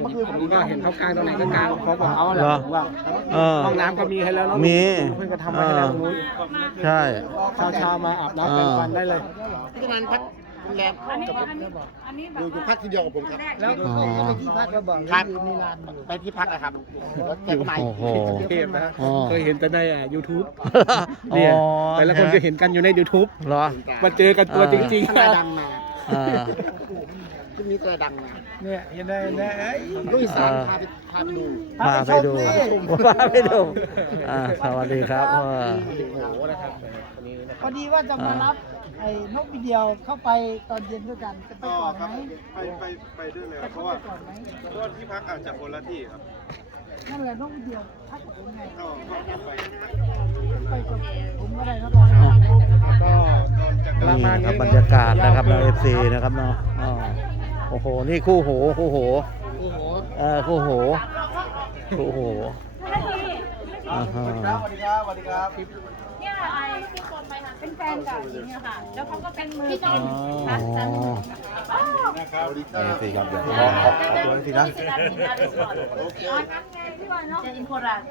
เมื่อคืนผมก็เห็นเขากลางตรงไหนก็กลางเขาบอกเอาแหละเหรอ ผมว่าเออ ห้องน้ำก็มีให้แล้วเนาะมีเพื่อนก็ทำไว้ให้แล้วตรงนู้นใช่ เช้าเช้าๆมาอาบน้ำแปรงฟันได้เลย ที่นั้นพักโรงแรมอันนี้อันนี้อันนี้แบบอยู่อยู่พักที่เดียวกับผมครับ แล้วอ๋อ ไปที่พักก็บอกครับไปที่พักนะครับแล้วแกก็มาโอ้โห เทพนะอ๋อ เคยเห็นแต่ในอะ YouTube อ๋อเนี่ยแต่ละคนจะเห็นกันอยู่ใน YouTube เหรอ มาเจอกันตัวอ่าจริงทๆนายนะดังมา อ่า ที่มีทนายดังมาเนี่ยเห็นได้เห็นได้เอ้ยลูกอีสานพาไปพาไปดู พาไปดูพาไปดูอ่าสวัสดีครับอ่าโอ้โหนะครับวันนี้นะคพรับอดีว่าจะมารับไอ้นกวิเดียวเข้าไปตอนเย็นด้วยกันจะไปก่อนไหมไปไปไปด้วยเลยจะเพเข้าราะไปว่าก่อนไหมเพราะว่าที่พักอาจจะคนละที่ครับนั่นแหละนกวิเดียวพักกับผมไงก็ก็ไปไปกับผมก็ได้นะตอนนี้ก็ตอนจากประนี่มาณนะครับนี้บรรยากาศนะครับเราเอฟซีนะครับเนาะอ๋อ โอ้โห นี่คู่หูคู่หูโอ้โหเออคู่หูคู่หูอ่าฮะเนี่ยไอ้ที่คนไปหาเป็นแฟนกับหญิงอะค่ะ แล้วเขาก็เป็นมือกินอ๋อสวัสดีครับนี่สิครับเดี๋ยวขอขอขอตัวหนึงทีนะ in Korat.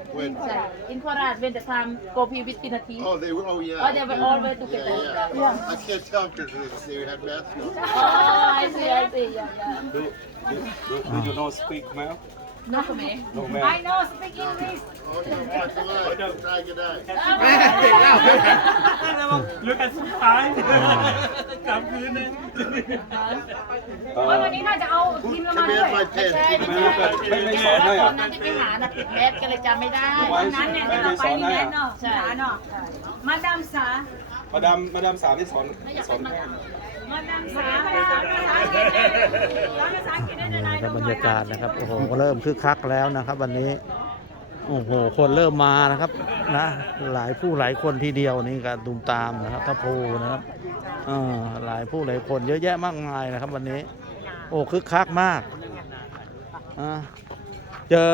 In Korat, when the time Gopi with Pinati. Oh, they were, oh, yeah. Oh, they were all were together. Yeah, yeah. I can't tell because they had masks on. Oh, I see, I see. Yeah, yeah. do do do you know speak Khmer No for me. no man I know speak English. Oh, yeah, watch the light. Try to get out. เลือกกันสุดท้ายกลับคืนนึงโอ้ยวันนี้น่าจะเอาทีมเรามา Come ด้ here, วย my ไม่ pen. ใช่ไม่รู้กันไม่ไม่สอนให้ตอะอนนั้นที่ไปหาน่ะติดแมสก็เลยจำไม่ได้วันนั้นเนี่ยที่เราไปนี่แน่นอนใช่เนาะมาดามสามาดามมาดามสาวที่สอนไม่อยากสอเป็นนมาดามมาดามสาภาษาภาษาอังกฤษภาษาอังกฤษได้ไหนนี่ ครับบรรยากาศนะครับโอ้โหเริ่มคึกคักแล้วนะครับวันนี้โอ้โหคนเริ่มมานะครับนะหลายผู้หลายคนทีเดียวนี่ก็ตุมตามนะครับทัพพูนะครับเออหลายผู้หลายคนเยอะแยะมากมายนะครับ วันนี้ โอ้คึกคักมากอะเจอ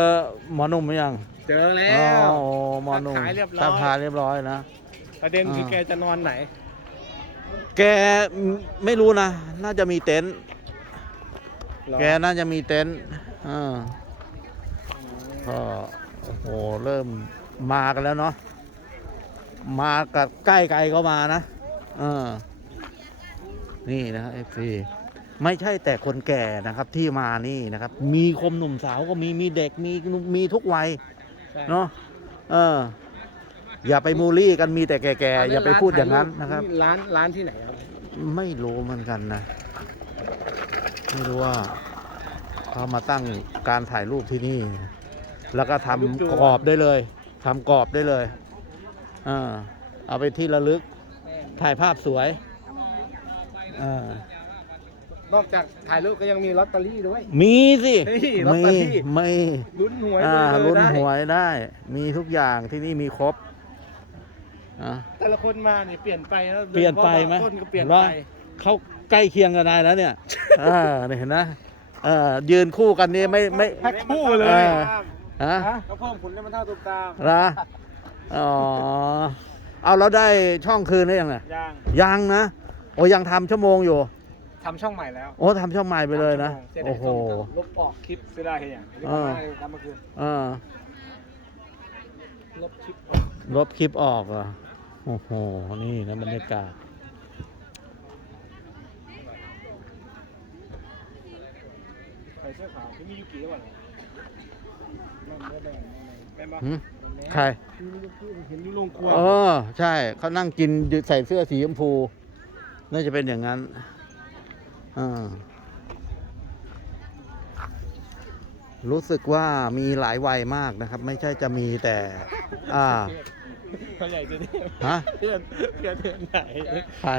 หมอหนุ่มหรือยังเจอแล้อ๋อวหมอหนุ่มทักทายเรียบร้อยทักทายเรียบร้อยนะประเด็นคืออ่าแกจะนอนไหน แกไม่รู้นะ น่าจะมีเต็นท์หรอแกน่าจะมีเต็นท์อ่าก็โอ้โหเริ่มมากันแล้วเนาะมากับใกล้ไกลก็มานะเออนี่นะครับเอฟซีไม่ใช่แต่คนแก่นะครับที่มานี่นะครับ มีคมหนุ่มสาวก็มีมีเด็กมีมีทุกวัยใช่เนาะเออ อย่าไปมูลลี่กันมีแต่แก่ๆอย่าไปพูดอย่างนั้นนะครับ ร้านร้านที่ไหนครับ ไม่รู้เหมือนกันนะ ไม่รู้ว่าเขามาตั้งการถ่ายรูปที่นี่ แล้วก็ทำกรอบได้เลยทำกรอบได้เลยอ่าเอาไปที่ระลึก ถ่ายภาพสวยอ่านอกจากถ่ายรูปก็ยังมีลอตเตอรี่ด้วย มีสิเฮ้ยลอตมีเตอรี่ ไม่ ลุ้นหวยอ่าเลยลุ้นได้ หวยได้ มีทุกอย่างที่นี่มีครบ อะ แต่ละคนมาเนี่ยเปลี่ยนไปแล้วเปลี่ยนไปไหมต้นก็เปลี่ยนว่าไปเขาใกล้เคียงกันได้แล้วเนี่ย อ่าเนี่ยเห็นนะเออยืนคู่กันนี่ไม่ไม่ แพ็คคู่เลยเออฮะก็เพิ่มคุณให้มันเท่าตุ๊กตาละอ๋อ เอาแล้วได้ช่องคืนได้ยังไงย่างยังนะ โอ้ยังทำชั่วโมงอยู่ ทำช่องใหม่แล้วโอ้ทำช่องใหม่ไปเลยนะจะได้โอ้โห ลบออกคลิปเสียดายเห็นอย่างเออทำเมื่อคืนเออลบคลิปออก ลบคลิปออกเหรอ โอ้โห นี่นะบรรยากาศ ใส่เสื้อขาวที่มียูกิหรือเป็นปะหึใคร เห็นอยูโรงครัวเออ ใช่ เขานั่งกินใส่เสื้อสีชมพู น่าจะเป็นอย่างนั้นอ่ารู้สึกว่ามีหลายวัยมากนะครับ ไม่ใช่จะมีแต่ อ่า เขาใหญ่จะได้ฮะเพื่อนเพื่อนเพื่อนไหนใคร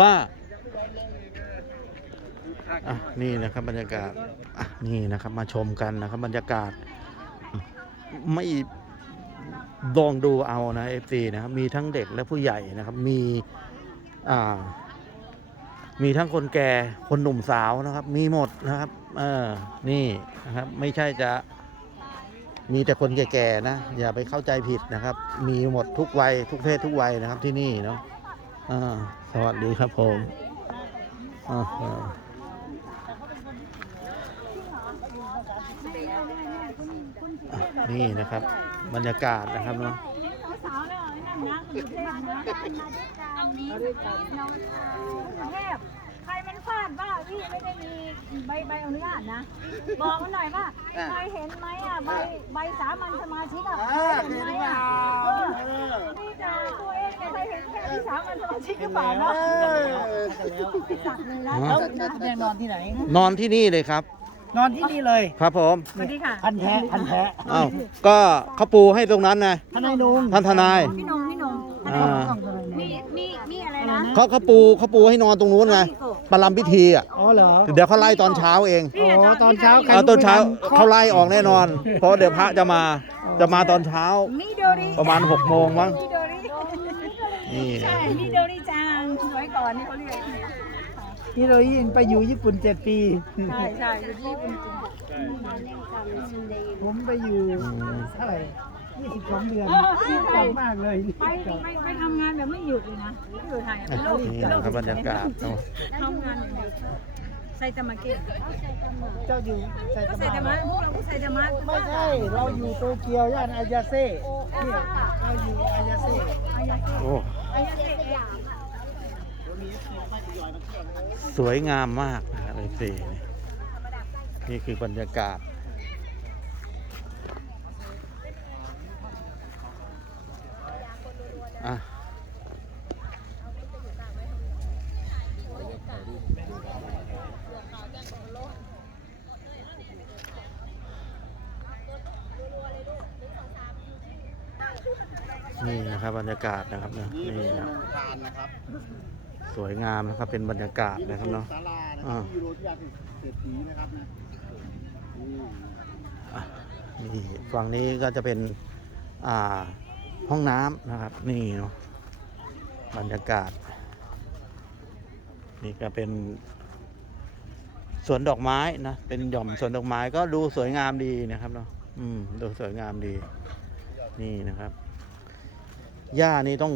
ว่าอะนี่นะครับบรรยากาศอะนี่นะครับมาชมกันนะครับบรรยากาศ ไม่ลองดูเอานะเอฟซีนะครับมีทั้งเด็กและผู้ใหญ่นะครับ มีอ่า มีทั้งคนแก่คนหนุ่มสาวนะครับ มีหมดนะครับ เออนี่นะครับ ไม่ใช่จะ มีแต่คนแก่ๆนะ อย่าไปเข้าใจผิดนะครับ มีหมดทุกวัยทุกเพศทุกวัยนะครับที่นี่เนาะอ่าสวัสดีครับผมอ่าอ่านี่นะครับ บรรยากาศนะครับเนาะสาวๆเลยนั่นนะกรุงเทพนะเอา นี้น้องกรุงเทพใครมันฟาดบ้าพี่ไม่ได้มีใบใบอนุญาตนะ บอกมาหน่อยว่าใครเห็นไหมอะใบใบสามัญสมาชิกอะเห็นไหมอะเออนี่จ้าตัวเองเนี่ยใครเห็นแค่ที่สามัญสมาชิกหรือเปล่าเนาะจัดเลยนะแล้วแน่นอนที่ไหน นอนที่นี่เลยครับ นอนที่นี่เลยครับผมสวัสดีค่ะพันแท้พันแท้อ้าวก็เขาปูให้ตรงนั้นนะทนายลุงท่านทนายพี่นงพี่นงอ่ามีมีมีอะไรนะเขาเขาปูเขาปูให้นอนตรงนู้นไง ประลำพิธีอะ อ๋อเหรอเดี๋ยวเขาไล่ตอนเช้าเองอ๋อตอนเช้าใครเอาตอนเช้าลุกไม่ทัเขาไล่ออกแน่นอน เพราะเดี๋ยวพระจะมาจะมาตอนเช้า มิโดริประมาณ6โมงมั้ง มิโดรินี่ใช่มิโดริจังสมัยก่อนนี่เขาเรียกนี่เรายินไปอยู่ญี่ปุ่นเจ็ดปี ใช่ใช่อยู่ที่ญี่ปุ่นผมไปอยู่เท่าไหร่ ยี่สิบสองเดือนกลับมากเลยไปไปไปทำงานแบบไม่หยุดเลยนะที่อยู่ไทยอะเป็นโรคนี่นะครับบรรยากาศเนอะทำงานอย่างเดียวไซตามะเกะเจ้าอยู่ไซก็ไซตาตามะมะพวกเราก็ไซตามะไม่ใช่เราอยู่โตเกียวย่านอายาเซ่เนี่ยเราอยู่อายาเซ่อายาเกะโอ้อายาเกะเองสวยงามมากนะครับไอซีนี่คือบรรยากาศ อะนี่นะครับบรรยากาศนะครับเนอะนี่นะทานนะครับ สวยงามนะครับเป็นบรรยากาศนะครับเนาะศาลานะคอ่ารับยูโรที่อาทิตย์เศรษฐีนะครับนะอืมอะนี่ฝั่งนี้ก็จะเป็นอ่า ห้องน้ำนะครับ นี่เนาะบรรยากาศ นี่ก็เป็นสวนดอกไม้นะเป็นหย่อมสวนดอกไม้ก็ดูสวยงามดีนะครับเนาะอืมดูสวยงามดี นี่นะครับหญ้านี่ต้อง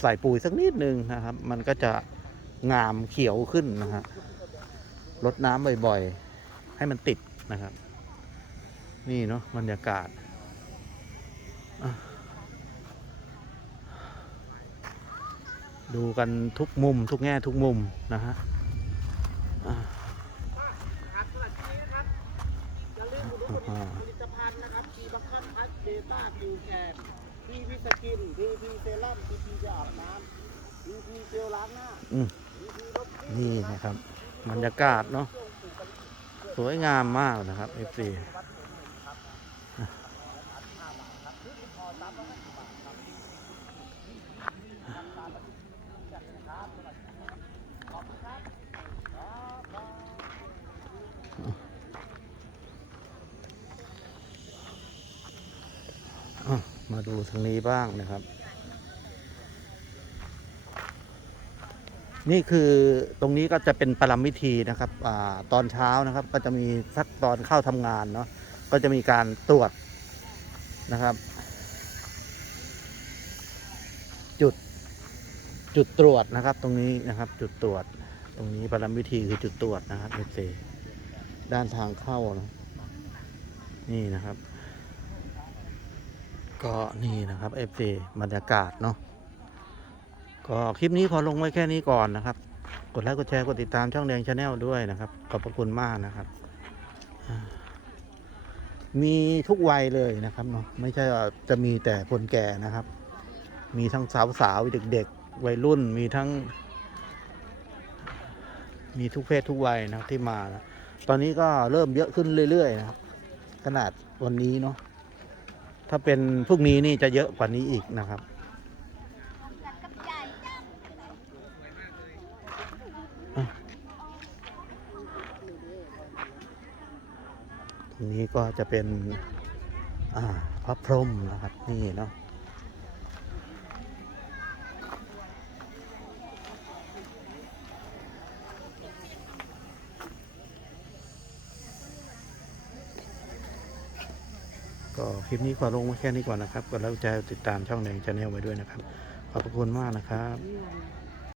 ใส่ปุ๋ยสักนิดนึงนะครับ มันก็จะงามเขียวขึ้นนะฮะรดน้ำบ่อยๆ ให้มันติดนะครับ นี่เนาะบรรยากาศอะ ดูกันทุกมุมทุกแง่ทุกมุมนะฮะผลิตภัณฑ์นะครับทีบัคคันพัสเบต้าคิวแคร์ทีวีสกินทีพีเซรั่มทีพีจะอาบน้ำทีพีเจลล้างหน้าอืมนี่นะครับบรรยากาศเนาะสวยงามมากนะครับ FC อะมา ดูทางนี้บ้างนะครับ นี่คือตรงนี้ก็จะเป็นประลัมพิธีนะครับอตอนเช้านะครับ ก็จะมีสักตอนเข้าทำงานเนาะก็จะมีการตรวจนะครับ จุดจุดตรวจนะครับ ตรงนี้นะครับ จุดตรวจ ตรงนี้ประลัมพิธีคือจุดตรวจนะครับเอฟด้านทางเข้านะนี่นะครับ ก็นี่นะครับเอฟบรรยากาศเนาะก็คลิปนี้ขอลงไว้แค่นี้ก่อนนะครับ กดไลค์กดแชร์กดติดตามช่องแดงชาแนลด้วยนะครับ ขอบพระคุณมากนะครับ มีทุกวัยเลยนะครับเนาะไม่ใช่ว่าจะมีแต่คนแก่นะครับ มีทั้งสาวสาวเด็ก ๆ วัยรุ่นมีทั้ง มีทุกเพศทุกวัยนะที่มานะตอนนี้ก็เริ่มเยอะขึ้นเรื่อยๆนะครับ ขนาดวันนี้เนาะ ถ้าเป็นพรุ่งนี้นี่จะเยอะกว่านี้อีกนะครับ ตรงนี้ก็จะเป็นพระพรหมนะครับ นี่เนาะ คลิปนี้ขอลงมาแค่นี้ก่อนนะครับก็แล้วจะติดตามช่องแดงชาแนลไว้ด้วยนะครับ ขอบพระคุณมากนะครับ